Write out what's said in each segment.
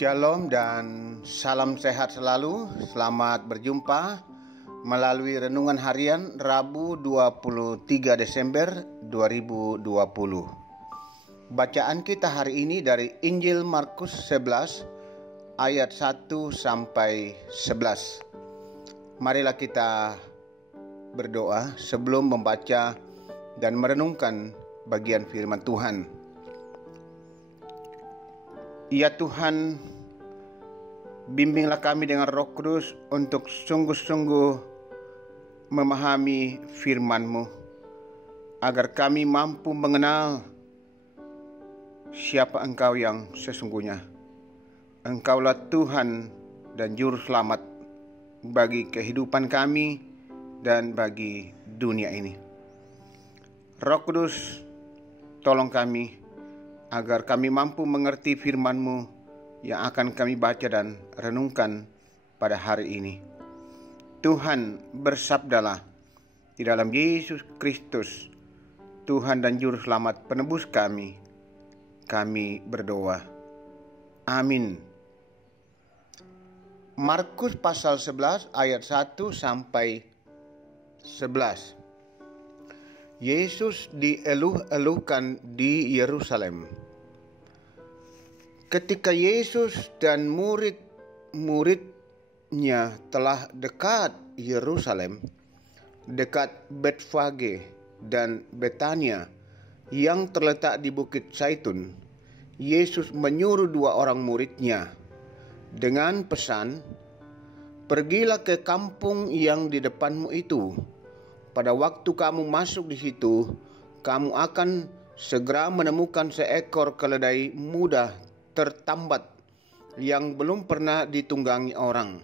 Shalom dan salam sehat selalu. Selamat berjumpa melalui renungan harian Rabu 23 Desember 2020. Bacaan kita hari ini dari Injil Markus 11 ayat 1 sampai 11. Marilah kita berdoa sebelum membaca dan merenungkan bagian firman Tuhan. Ya Tuhan, bimbinglah kami dengan Roh Kudus untuk sungguh-sungguh memahami firman-Mu, agar kami mampu mengenal siapa Engkau yang sesungguhnya. Engkaulah Tuhan dan Juru Selamat bagi kehidupan kami dan bagi dunia ini. Roh Kudus, tolong kami agar kami mampu mengerti firman-Mu yang akan kami baca dan renungkan pada hari ini. Tuhan, bersabdalah di dalam Yesus Kristus, Tuhan dan Juru Selamat penebus kami. Kami berdoa. Amin. Markus pasal 11 ayat 1 sampai 11. Yesus dieluh-eluhkan di Yerusalem. Ketika Yesus dan murid-muridnya telah dekat Yerusalem, dekat Betfage dan Betania yang terletak di Bukit Zaitun, Yesus menyuruh dua orang muridnya dengan pesan, "Pergilah ke kampung yang di depanmu itu. Pada waktu kamu masuk di situ, kamu akan segera menemukan seekor keledai muda tertambat yang belum pernah ditunggangi orang.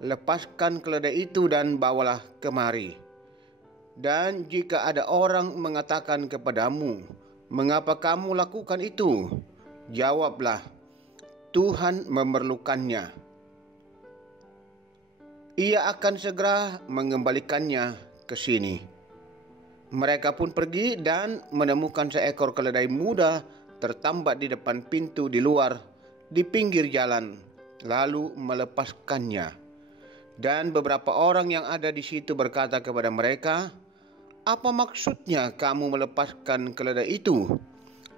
Lepaskan keledai itu dan bawalah kemari. Dan jika ada orang mengatakan kepadamu, 'Mengapa kamu lakukan itu?' jawablah, 'Tuhan memerlukannya. Ia akan segera mengembalikannya ke sini.' Mereka pun pergi dan menemukan seekor keledai muda tertambat di depan pintu di luar, di pinggir jalan, lalu melepaskannya. Dan beberapa orang yang ada di situ berkata kepada mereka, 'Apa maksudnya kamu melepaskan keledai itu?'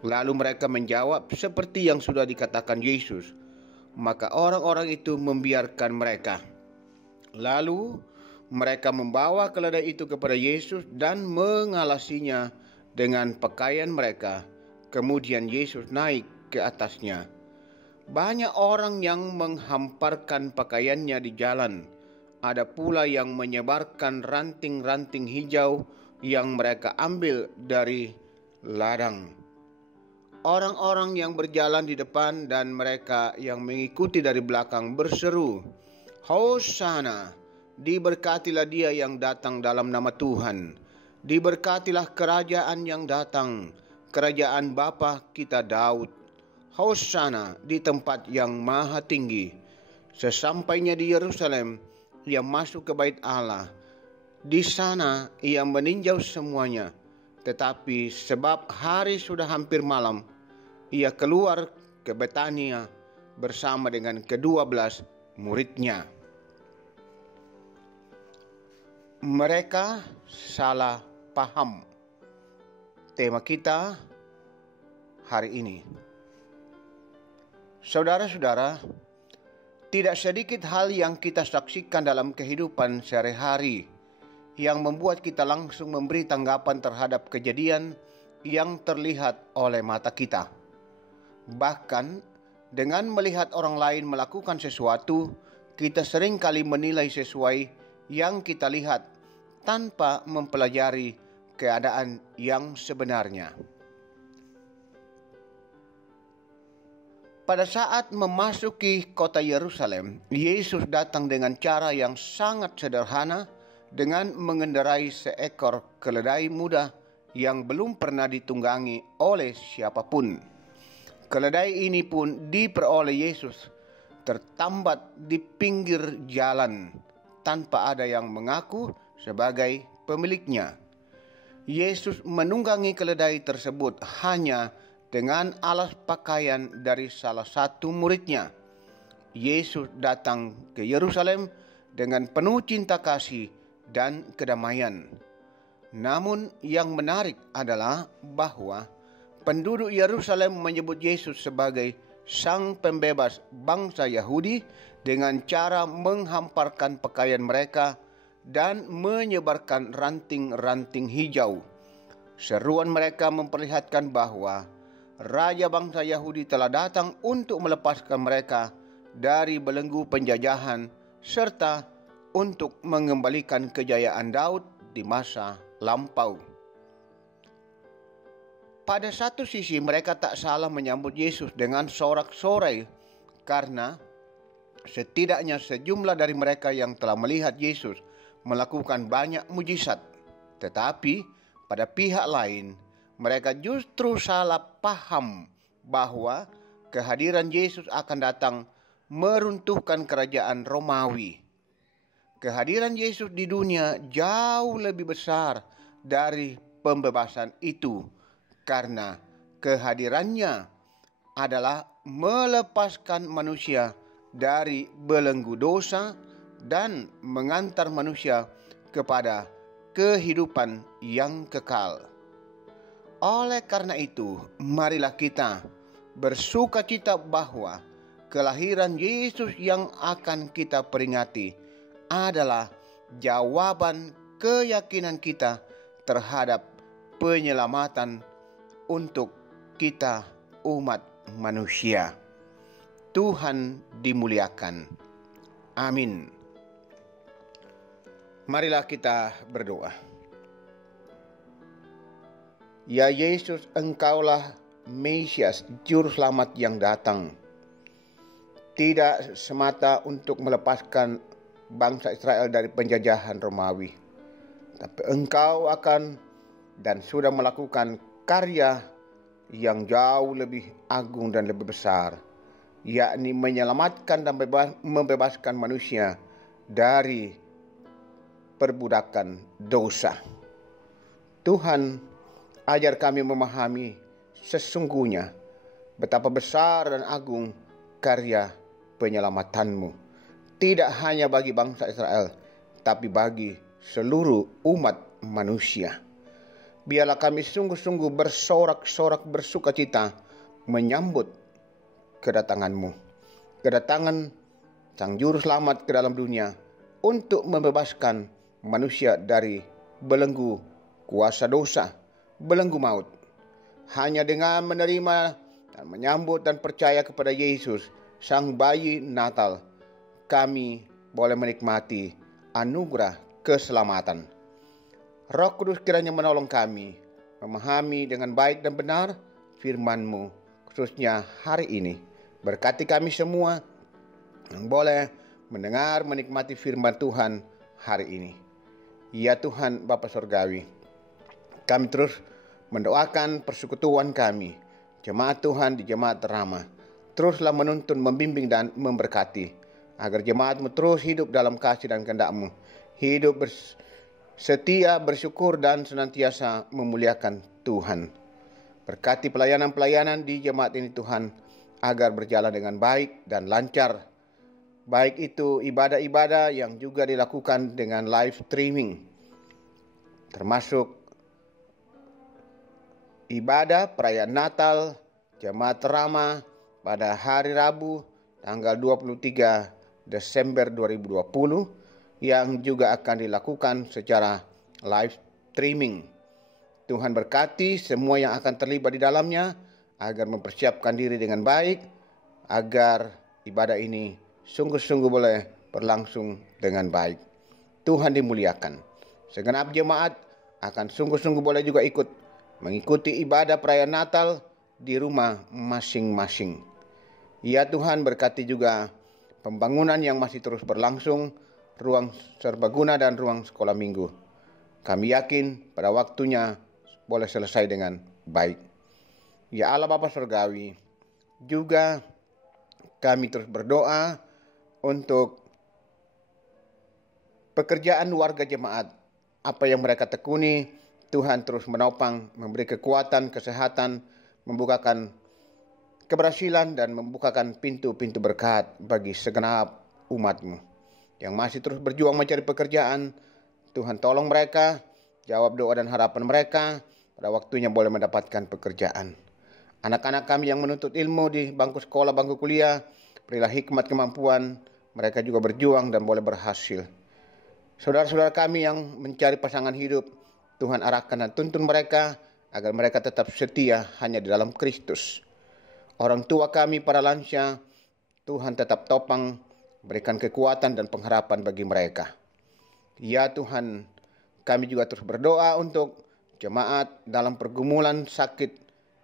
Lalu mereka menjawab seperti yang sudah dikatakan Yesus. Maka orang-orang itu membiarkan mereka. Lalu mereka membawa keledai itu kepada Yesus dan mengalasinya dengan pakaian mereka. Kemudian Yesus naik ke atasnya. Banyak orang yang menghamparkan pakaiannya di jalan. Ada pula yang menyebarkan ranting-ranting hijau yang mereka ambil dari ladang. Orang-orang yang berjalan di depan dan mereka yang mengikuti dari belakang berseru, 'Hosana! Diberkatilah dia yang datang dalam nama Tuhan. Diberkatilah kerajaan yang datang, kerajaan Bapa kita Daud. Hosana di tempat yang maha tinggi.' Sesampainya di Yerusalem, ia masuk ke bait Allah. Di sana ia meninjau semuanya. Tetapi sebab hari sudah hampir malam, ia keluar ke Betania bersama dengan ke-12 muridnya. Mereka salah paham. Tema kita hari ini. Saudara-saudara, tidak sedikit hal yang kita saksikan dalam kehidupan sehari-hari yang membuat kita langsung memberi tanggapan terhadap kejadian yang terlihat oleh mata kita. Bahkan dengan melihat orang lain melakukan sesuatu, kita seringkali menilai sesuai yang kita lihat tanpa mempelajari keadaan yang sebenarnya. Pada saat memasuki kota Yerusalem, Yesus datang dengan cara yang sangat sederhana dengan mengendarai seekor keledai muda yang belum pernah ditunggangi oleh siapapun. Keledai ini pun diperoleh Yesus tertambat di pinggir jalan tanpa ada yang mengaku sebagai pemiliknya. Yesus menunggangi keledai tersebut hanya dengan alas pakaian dari salah satu muridnya. Yesus datang ke Yerusalem dengan penuh cinta kasih dan kedamaian. Namun yang menarik adalah bahwa penduduk Yerusalem menyebut Yesus sebagai sang pembebas bangsa Yahudi dengan cara menghamparkan pakaian mereka dan menyebarkan ranting-ranting hijau. Seruan mereka memperlihatkan bahwa Raja bangsa Yahudi telah datang untuk melepaskan mereka dari belenggu penjajahan serta untuk mengembalikan kejayaan Daud di masa lampau. Pada satu sisi mereka tak salah menyambut Yesus dengan sorak-sorai karena setidaknya sejumlah dari mereka yang telah melihat Yesus melakukan banyak mujizat. Tetapi pada pihak lain mereka justru salah paham bahwa kehadiran Yesus akan datang meruntuhkan kerajaan Romawi. Kehadiran Yesus di dunia jauh lebih besar dari pembebasan itu karena kehadirannya adalah melepaskan manusia dari belenggu dosa dan mengantar manusia kepada kehidupan yang kekal. Oleh karena itu, marilah kita bersukacita bahwa kelahiran Yesus yang akan kita peringati adalah jawaban keyakinan kita terhadap penyelamatan untuk kita umat manusia. Tuhan dimuliakan. Amin. Marilah kita berdoa. Ya Yesus, Engkaulah Mesias, Juru Selamat yang datang. Tidak semata untuk melepaskan bangsa Israel dari penjajahan Romawi, tapi Engkau akan dan sudah melakukan karya yang jauh lebih agung dan lebih besar, yakni menyelamatkan dan membebaskan manusia dari perbudakan dosa. Tuhan, ajar kami memahami sesungguhnya betapa besar dan agung karya penyelamatanmu, tidak hanya bagi bangsa Israel, tapi bagi seluruh umat manusia. Biarlah kami sungguh-sungguh bersorak-sorak bersukacita menyambut kedatanganmu, kedatangan Sang Juru Selamat ke dalam dunia untuk membebaskan manusia dari belenggu kuasa dosa, belenggu maut. Hanya dengan menerima dan menyambut dan percaya kepada Yesus, Sang Bayi Natal, kami boleh menikmati anugerah keselamatan. Roh Kudus kiranya menolong kami memahami dengan baik dan benar firman-Mu, khususnya hari ini. Berkati kami semua yang boleh mendengar, menikmati firman Tuhan hari ini. Ya Tuhan Bapa Surgawi, kami terus mendoakan persekutuan kami, jemaat Tuhan di Jemaat Terama. Teruslah menuntun, membimbing dan memberkati, agar jemaat-Mu terus hidup dalam kasih dan kehendak-Mu, hidup setia, bersyukur dan senantiasa memuliakan Tuhan. Berkati pelayanan-pelayanan di jemaat ini Tuhan, agar berjalan dengan baik dan lancar. Baik itu ibadah-ibadah yang juga dilakukan dengan live streaming, termasuk ibadah perayaan Natal Jemaat Terama pada hari Rabu tanggal 23 Desember 2020 yang juga akan dilakukan secara live streaming. Tuhan berkati semua yang akan terlibat di dalamnya agar mempersiapkan diri dengan baik, agar ibadah ini sungguh-sungguh boleh berlangsung dengan baik. Tuhan dimuliakan. Segenap jemaat akan sungguh-sungguh boleh juga ikut mengikuti ibadah perayaan Natal di rumah masing-masing. Ya Tuhan, berkati juga pembangunan yang masih terus berlangsung, ruang serbaguna dan ruang sekolah minggu. Kami yakin pada waktunya boleh selesai dengan baik. Ya Allah Bapa Surgawi, juga kami terus berdoa untuk pekerjaan warga jemaat. Apa yang mereka tekuni, Tuhan terus menopang, memberi kekuatan, kesehatan, membukakan keberhasilan dan membukakan pintu-pintu berkat bagi segenap umat-Mu yang masih terus berjuang mencari pekerjaan. Tuhan tolong mereka, jawab doa dan harapan mereka, pada waktunya boleh mendapatkan pekerjaan. Anak-anak kami yang menuntut ilmu di bangku sekolah, bangku kuliah, berilah hikmat kemampuan, mereka juga berjuang dan boleh berhasil. Saudara-saudara kami yang mencari pasangan hidup, Tuhan arahkan dan tuntun mereka agar mereka tetap setia hanya di dalam Kristus. Orang tua kami para lansia, Tuhan tetap topang, berikan kekuatan dan pengharapan bagi mereka. Ya Tuhan, kami juga terus berdoa untuk jemaat dalam pergumulan sakit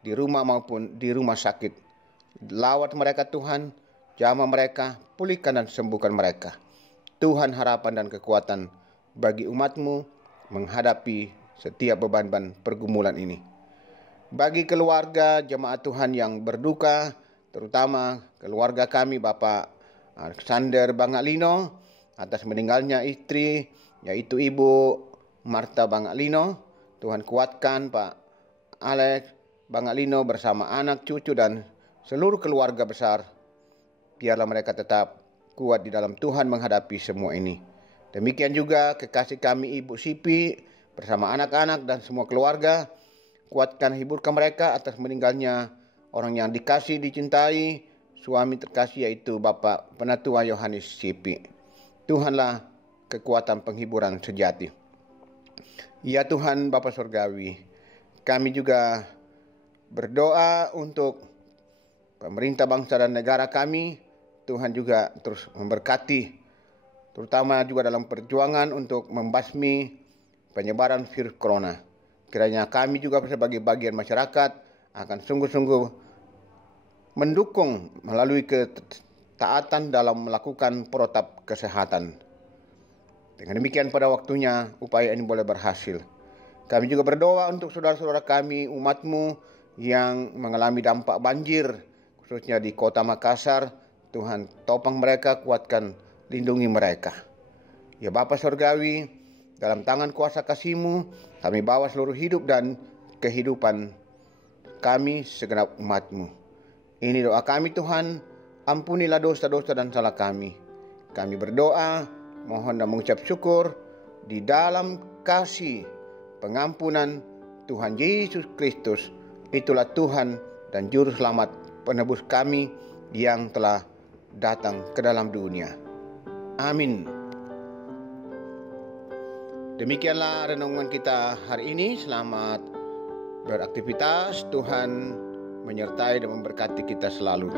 di rumah maupun di rumah sakit. Lawat mereka Tuhan, jamah mereka, pulihkan dan sembuhkan mereka. Tuhan harapan dan kekuatan bagi umat-Mu menghadapi setiap beban-beban pergumulan ini. Bagi keluarga jemaat Tuhan yang berduka, terutama keluarga kami Bapak Alexander Bangalino atas meninggalnya istri, yaitu Ibu Marta Bangalino. Tuhan kuatkan Pak Alex Bangalino bersama anak, cucu dan seluruh keluarga besar. Biarlah mereka tetap kuat di dalam Tuhan menghadapi semua ini. Demikian juga kekasih kami Ibu Sipi bersama anak-anak dan semua keluarga. Kuatkan, hiburkan mereka atas meninggalnya orang yang dikasih, dicintai, suami terkasih yaitu Bapak Penatua Yohanes Sipi. Tuhanlah kekuatan penghiburan sejati. Ya Tuhan Bapa Surgawi, kami juga berdoa untuk pemerintah bangsa dan negara kami. Tuhan juga terus memberkati, terutama juga dalam perjuangan untuk membasmi penyebaran virus corona. Kiranya kami juga sebagai bagian masyarakat akan sungguh-sungguh mendukung melalui ketaatan dalam melakukan protap kesehatan. Dengan demikian pada waktunya upaya ini boleh berhasil. Kami juga berdoa untuk saudara-saudara kami, umat-Mu yang mengalami dampak banjir, khususnya di kota Makassar. Tuhan topang mereka, kuatkan, lindungi mereka. Ya Bapa Surgawi, dalam tangan kuasa kasih-Mu, kami bawa seluruh hidup dan kehidupan kami segenap umat-Mu. Ini doa kami Tuhan, ampunilah dosa-dosa dan salah kami. Kami berdoa, mohon dan mengucap syukur di dalam kasih pengampunan Tuhan Yesus Kristus. Itulah Tuhan dan Juru Selamat penebus kami yang telah datang ke dalam dunia. Amin. Demikianlah renungan kita hari ini. Selamat beraktivitas. Tuhan menyertai dan memberkati kita selalu.